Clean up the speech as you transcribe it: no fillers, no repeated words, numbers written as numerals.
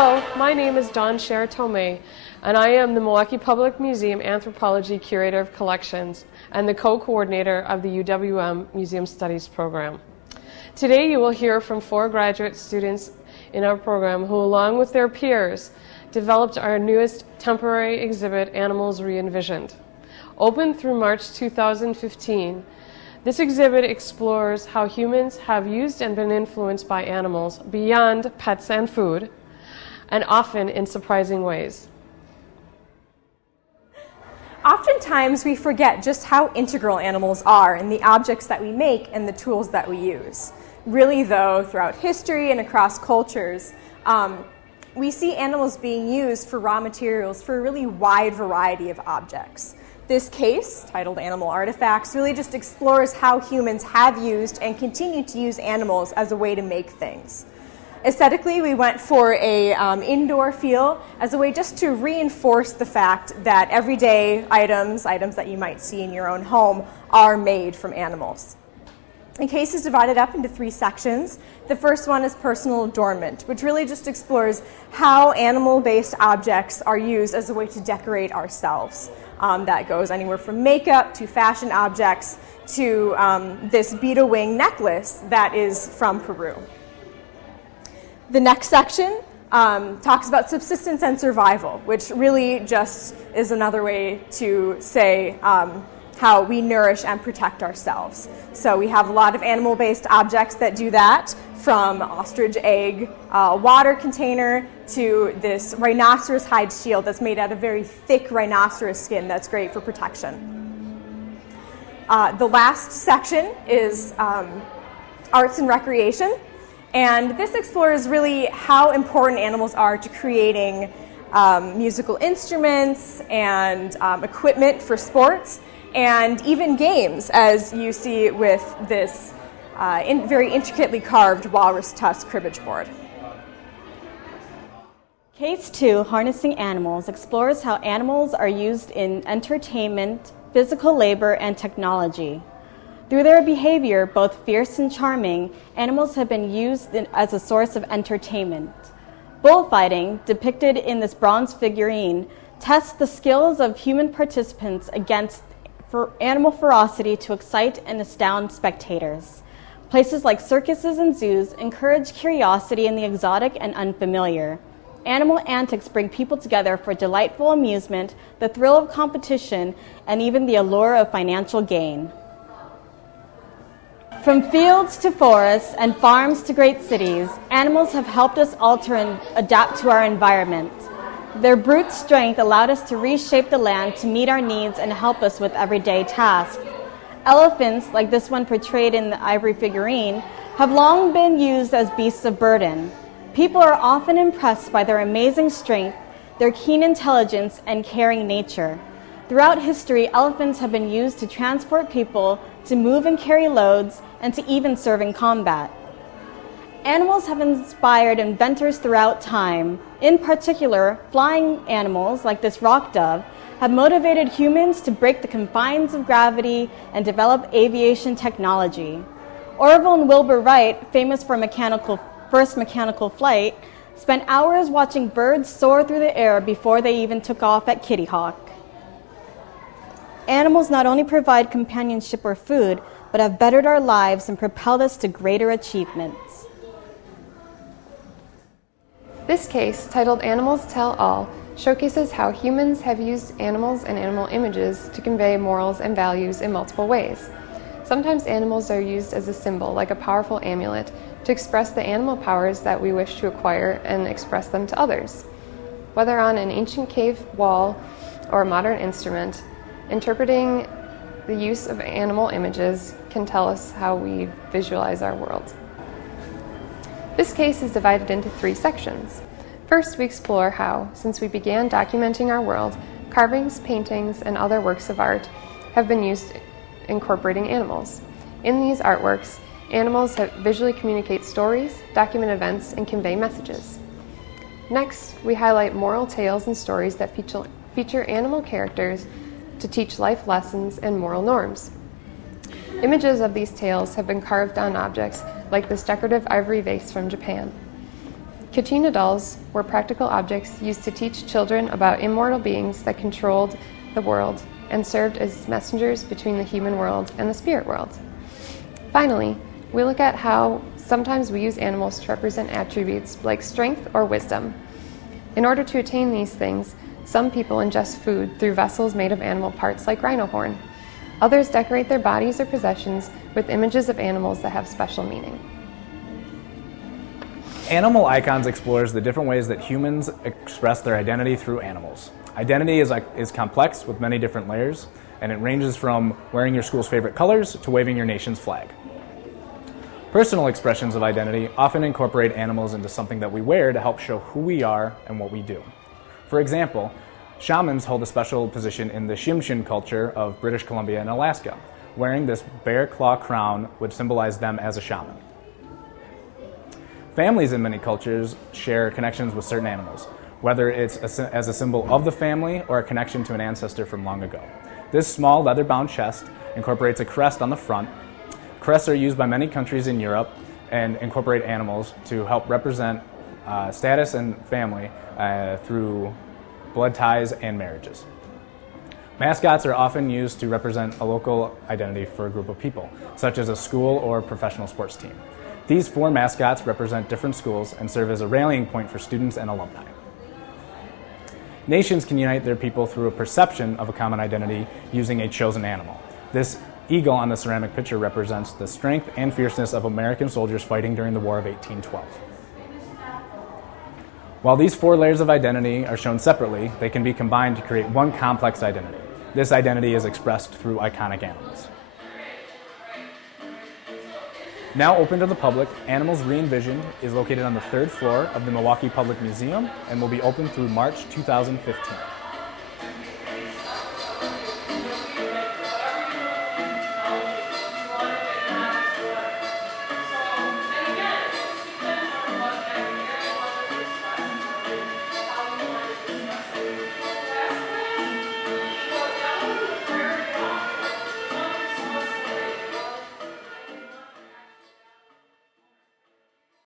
Hello, my name is Dawn Scher Thomae, and I am the Milwaukee Public Museum Anthropology Curator of Collections and the co-coordinator of the UWM Museum Studies program. Today you will hear from 4 graduate students in our program who, along with their peers, developed our newest temporary exhibit, Animals Re-Envisioned. Open through March 2015, this exhibit explores how humans have used and been influenced by animals beyond pets and food, and often in surprising ways. Oftentimes we forget just how integral animals are in the objects that we make and the tools that we use. Really though, throughout history and across cultures, we see animals being used for raw materials for a really wide variety of objects. This case, titled Animal Artifacts, really just explores how humans have used and continue to use animals as a way to make things. Aesthetically, we went for a indoor feel as a way just to reinforce the fact that everyday items that you might see in your own home, are made from animals. The case is divided up into 3 sections. The first one is personal adornment, which really just explores how animal-based objects are used as a way to decorate ourselves. That goes anywhere from makeup to fashion objects to this beetle wing necklace that is from Peru. The next section talks about subsistence and survival, which really just is another way to say how we nourish and protect ourselves. So we have a lot of animal-based objects that do that, from ostrich egg water container to this rhinoceros hide shield that's made out of very thick rhinoceros skin that's great for protection. The last section is arts and recreation. And this explores really how important animals are to creating musical instruments and equipment for sports, and even games, as you see with this very intricately carved walrus tusk cribbage board. Case 2, Harnessing Animals, explores how animals are used in entertainment, physical labor, and technology. Through their behavior, both fierce and charming, animals have been used as a source of entertainment. Bullfighting, depicted in this bronze figurine, tests the skills of human participants against animal ferocity to excite and astound spectators. Places like circuses and zoos encourage curiosity in the exotic and unfamiliar. Animal antics bring people together for delightful amusement, the thrill of competition, and even the allure of financial gain. From fields to forests and farms to great cities, animals have helped us alter and adapt to our environment. Their brute strength allowed us to reshape the land to meet our needs and help us with everyday tasks. Elephants, like this one portrayed in the ivory figurine, have long been used as beasts of burden. People are often impressed by their amazing strength, their keen intelligence, and caring nature. Throughout history, elephants have been used to transport people, to move and carry loads, and to even serve in combat. Animals have inspired inventors throughout time. In particular, flying animals, like this rock dove, have motivated humans to break the confines of gravity and develop aviation technology. Orville and Wilbur Wright, famous for first mechanical flight, spent hours watching birds soar through the air before they even took off at Kitty Hawk. Animals not only provide companionship or food, but have bettered our lives and propelled us to greater achievements. This case, titled Animals Tell All, showcases how humans have used animals and animal images to convey morals and values in multiple ways. Sometimes animals are used as a symbol, like a powerful amulet, to express the animal powers that we wish to acquire and express them to others. Whether on an ancient cave wall or a modern instrument, interpreting the use of animal images can tell us how we visualize our world. This case is divided into 3 sections. First, we explore how, since we began documenting our world, carvings, paintings, and other works of art have been used incorporating animals. In these artworks, animals visually communicate stories, document events, and convey messages. Next, we highlight moral tales and stories that feature animal characters to teach life lessons and moral norms. Images of these tales have been carved on objects like this decorative ivory vase from Japan. Kachina dolls were practical objects used to teach children about immortal beings that controlled the world and served as messengers between the human world and the spirit world. Finally, we look at how sometimes we use animals to represent attributes like strength or wisdom. In order to attain these things, some people ingest food through vessels made of animal parts like rhino horn. Others decorate their bodies or possessions with images of animals that have special meaning. Animal Icons explores the different ways that humans express their identity through animals. Identity is complex with many different layers, and it ranges from wearing your school's favorite colors to waving your nation's flag. Personal expressions of identity often incorporate animals into something that we wear to help show who we are and what we do. For example, shamans hold a special position in the Tsimshian culture of British Columbia and Alaska. Wearing this bear claw crown would symbolize them as a shaman. Families in many cultures share connections with certain animals, whether it's as a symbol of the family or a connection to an ancestor from long ago. This small leather-bound chest incorporates a crest on the front. Crests are used by many countries in Europe and incorporate animals to help represent status and family through blood ties and marriages. Mascots are often used to represent a local identity for a group of people, such as a school or professional sports team. These 4 mascots represent different schools and serve as a rallying point for students and alumni. Nations can unite their people through a perception of a common identity using a chosen animal. This eagle on the ceramic pitcher represents the strength and fierceness of American soldiers fighting during the War of 1812. While these 4 layers of identity are shown separately, they can be combined to create one complex identity. This identity is expressed through iconic animals. Now open to the public, Animals Re-Envisioned is located on the 3rd floor of the Milwaukee Public Museum and will be open through March 2015.